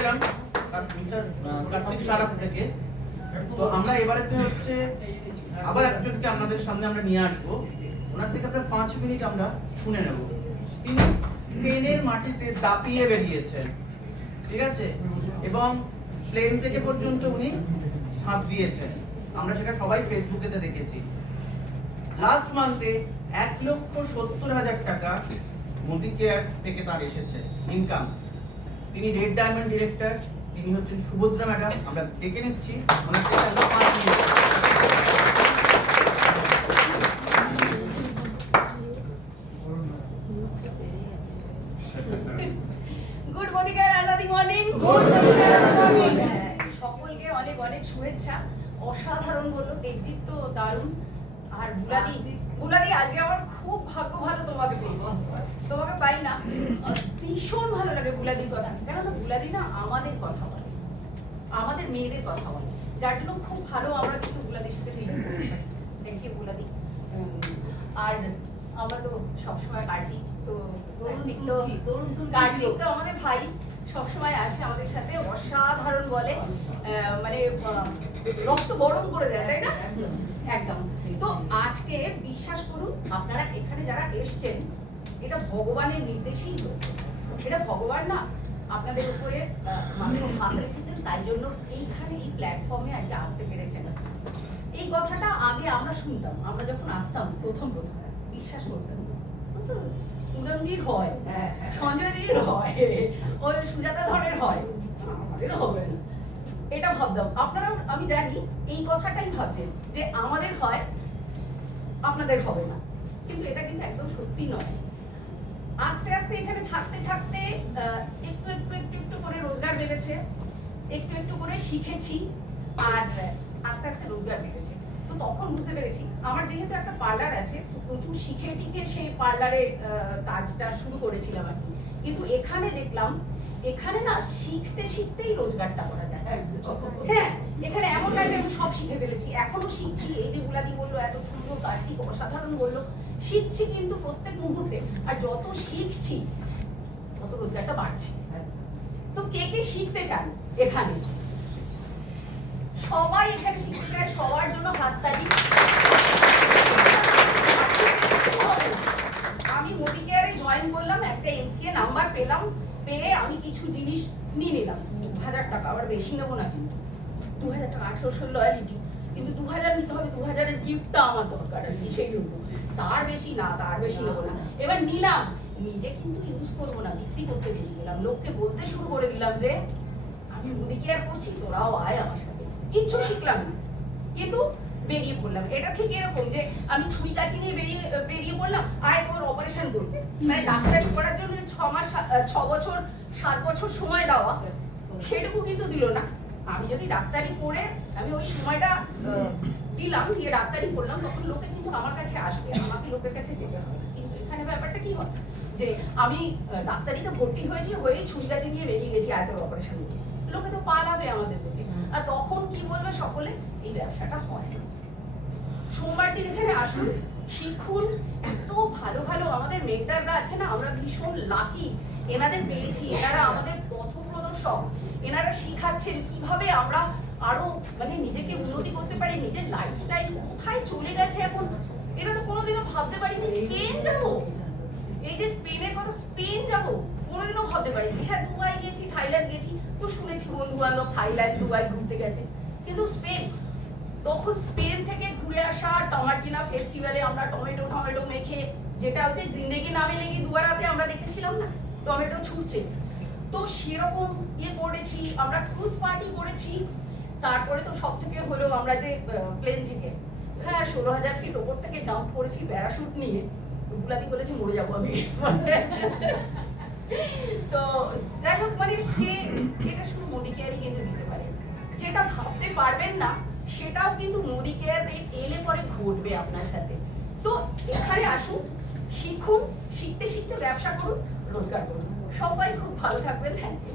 পেলাম মিস্টার কার্তিক সারাফ থেকে। তো আমরা এবারে হচ্ছে আবার একজনকে আপনাদের সামনে আমরা নিয়ে আসবো, ওনার থেকে আমরা 5 মিনিট আমরা শুনে নেব। তিনি স্পেনের মাটিতে দাপিয়ে বেরিয়েছেন, ঠিক আছে, এবং প্লেন থেকে পর্যন্ত উনি ঝাঁপ দিয়েছেন। আমরা সেটা সবাই ফেসবুকে দেখেছি। লাস্ট মান্থে 1,70,000 টাকা মোদি কেয়ার থেকে তার এসেছে ইনকাম। তিনি রেড ডায়মন্ড ডিরেক্টর, তিনি হচ্ছেন সুভদ্রা ম্যাডাম। আমরা ডেকে নিচ্ছি ওনার থেকে 5 minute. Good মোদিকার Azadi morning. Good মোদিকার morning. সকলকে অনেক অনেক শুভেচ্ছা। অসাধারণ বললো দেবজিৎ, তো দারুণ। আর বুলাদি আজকে আমার খুব ভাগ্য ভালো তোমাকে পেয়েছি, তোমাকে পাই না। ভীষণ ভালো লাগে বুলাদির কথা, কেননা বুলাদি না আমাদের কথা বলে, আমাদের মেয়েদের কথা বলে, যার জন্য খুব ভালো আমরা কিন্তু বুলাদির সাথে রিলেট করতে পারি। Thank you বুলাদি। আর আমরা তো সবসময় কার্তিক তো কার্তিক তো আমাদের ভাই, সবসময় আছে আমাদের সাথে, অসাধারণ বলে, মানে রক্ত গরম করে দেয়, তাই না? একদম। তো আজকে বিশ্বাস করুন, আপনারা এখানে যারা এসছেন, এটা ভগবানের নির্দেশেই হয়েছে। এটা ভগবান না আপনাদের উপরে মানুষ হাত রেখেছেন, তাই জন্য এইখানে এই প্ল্যাটফর্মে আজকে আসতে পেরেছেন। এই কথাটা আগে আমরা শুনতাম, আমরা যখন আসতাম প্রথম বিশ্বাস করতাম পুনমজির হয়, সঞ্জয়জির হয়, ওই সুজাতা ধরের হয়, আমাদের হবে না, এটা ভাবতাম। আপনারা আমি জানি এই কথাটাই ভাবছেন যে আমাদের হয়, আপনাদের হবে না, কিন্তু এটা কিন্তু একদম সত্যি নয়। আস্তে আস্তে এখানে থাকতে থাকতে একটু একটু একটু একটু করে রোজগার বেড়েছে, একটু একটু করে শিখেছি, আর আস্তে আস্তে রোজগার বেড়েছে। তো তখন বুঝতে পেরেছি আমার যেহেতু একটা পার্লার আছে, তো প্রচুর শিখে টিকে সেই পার্লারের কাজটা শুরু করেছিলাম আর কি। কিন্তু এখানে দেখলাম, এখানে না শিখতে শিখতেই রোজগারটা করা যায়। হ্যাঁ, এখানে এমন না যে আমি সব শিখে ফেলেছি, এখনো শিখছি। এই যে বুলাদি বললো এত সুন্দর, কার্তিক অসাধারণ বললো, শিখছি কিন্তু প্রত্যেক মুহূর্তে। আর যত শিখছি তত রোজগারটা বাড়ছে। তো কে কে শিখতে চান এখানে? সবাই এখানে শিখতে চায়, সবার জন্য হাততালি। আমি মোদি কেয়ারে জয়েন করলাম, একটা এমসিএ নাম্বার পেলাম, পেয়ে আমি কিছু জিনিস নিয়ে নিলাম। 2,000 টাকা, আবার বেশি নেবো না কিন্তু, 2,000 টাকা, 1800 লয়ালিটি, কিন্তু 2,000 নিতে হবে, 2,000-এর গিফটটা আমার দরকার আর কি, সেই জন্য। তার বেশি না, তার বেশি নেবো না। এবার নিলাম, নিজে কিন্তু ইউজ করবো না, বিক্রি করতে বেরিয়ে গেলাম। লোককে বলতে শুরু করে দিলাম যে আমি মোদি কেয়ার করছি, তোরাও আয় আমার সাথে। কিচ্ছু শিখলাম না, কিন্তু বেরিয়ে পড়লাম। এটা ঠিক এরকম যে আমি ছুরি কাছি নিয়ে বেরিয়ে পড়লাম, আয় তোর অপারেশন করবে। মানে ডাক্তারি করার জন্য 6 বছর 7 বছর সময় দেওয়া, সেটুকু কিন্তু দিল না। আমি যদি ডাক্তারি পড়ে আমি ওই সময়টা দিলাম, দিয়ে ডাক্তারি করলাম, তখন লোকে কিন্তু আমার কাছে আসবে, আমাকে লোকের কাছে যেতে হবে। কিন্তু এখানে ব্যাপারটা কি হয় যে আমি ডাক্তারিতে ভর্তি হয়েছি, হয়ে ছুরি কাছি নিয়ে বেরিয়ে গেছি আয় তোর অপারেশন করবে, লোকে তো পালাবে আমাদের থেকে। আর তখন কি বলবে সকলে, এই ব্যবসাটা হয় না। সোমবার দিন এখানে আসুন, শিখুন। এত ভালো ভালো আমাদের মেন্টাররা আছে না, আমরা ভীষণ লাকি এনাদের পেয়েছি। এনারা আমাদের পথপ্রদর্শক, এনারা শিখাচ্ছেন কিভাবে আমরা আরো মানে নিজেকে উন্নতি করতে পারি, নিজের লাইফস্টাইল কোথায় চলে গেছে এখন, এটা তো কোনোদিনও ভাবতে পারিনি। স্পেন যাবো, এই যে স্পেনের কথা, স্পেন যাবো কোনোদিনও ভাবতে পারিনি। হ্যাঁ, দুবাই গেছি, থাইল্যান্ড গেছি, তো শুনেছি বন্ধু বান্ধব থাইল্যান্ড দুবাই ঘুরতে গেছে, কিন্তু স্পেন, তখন স্পেন থেকে ঘুরে আসা টমাটিনা ফেস্টিভ্যালে আমরা টমেটো মেখে, যেটা হচ্ছে জিন্দেগি নামে লেগে দুবারাতে আমরা দেখেছিলাম না টমেটো ছুটছে, তো সেরকম ইয়ে করেছি আমরা। ক্রুজ পার্টি করেছি, তারপরে তো সব থেকে হলো আমরা যে প্লেন থেকে 16,000 ফিট ওপর থেকে জাম্প করেছি প্যারাশুট নিয়ে। বুলাদি বলেছে মরে যাবো আমি। তো যাই হোক, মানে সে এটা শুধু মোদি কেয়ারই কিন্তু দিতে পারে, যেটা ভাবতে পারবেন না সেটাও কিন্তু মোদি কেয়ার এলে পরে ঘটবে আপনার সাথে। তো এখানে আসুন, শিখুন, শিখতে শিখতে ব্যবসা করুন, রোজগার করুন। সবাই খুব ভালো থাকবেন। Thank you.